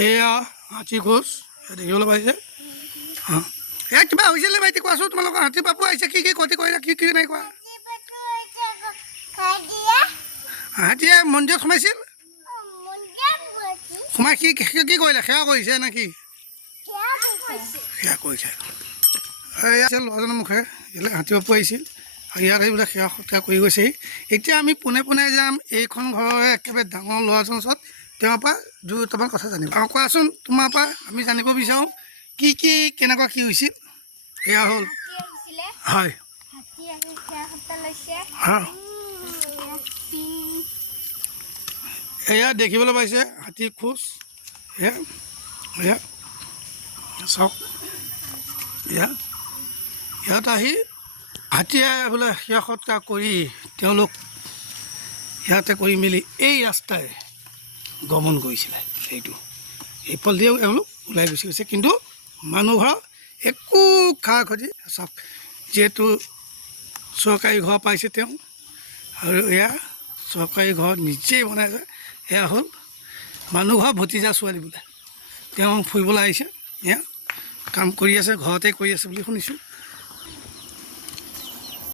এয়া হাতী খোজ দেখিবলৈ পাইছে অঁ এয়া কিবা হৈছিলে ভাইটি কোৱাচোন তোমালোকৰ হাতী বাপু আহিছে কি ক্ষতি কৰিলা কি নাই কোৱা হাতীয়ে মন্দিৰত সোমাইছিল সোমাই কি কৰিলে সেৱা কৰিছে নে কি সেৱা কৰিছে এয়া আছিল ল'ৰাজনৰ মুখে ইয়ালৈ হাতী বাপু আহিছিল আৰু ইয়াত আহি বোলে সেৱা সৎকাৰ কৰি গৈছেহি এতিয়া আমি পোনে পোনে যাম এইখন ঘৰৰে একেবাৰে ডাঙৰ ল'ৰাজনৰ ওচৰত তেওঁৰ পৰা দুটামান কথা জানিম আৰু কোৱাচোন তোমাৰ পৰা আমি জানিব বিচাৰোঁ কি কেনেকুৱা কি হৈছিল এয়া হ'ল হয় এয়া দেখিবলৈ পাইছে হাতী খোজ এয়া এয়া চাওক ইয়াত আহি হাতীয়ে বোলে সেৱা সৎকাৰ কৰি তেওঁলোক ইয়াতে কৰি মেলি এই ৰাস্তাই গমন কৰিছিলে সেইটো এইফালেদিও এওঁলোক ওলাই গুচি গৈছে কিন্তু মানুহ ঘৰৰ একো খা খতি চাওক যিহেতু চৰকাৰী ঘৰ পাইছে তেওঁ আৰু এয়া চৰকাৰী ঘৰ নিজেই বনাইছে এয়া হ'ল মানুহ ঘৰ ভতিজা ছোৱালী বোলে তেওঁ ফুৰিবলৈ আহিছে এয়া কাম কৰি আছে ঘৰতে কৰি আছে বুলি শুনিছোঁ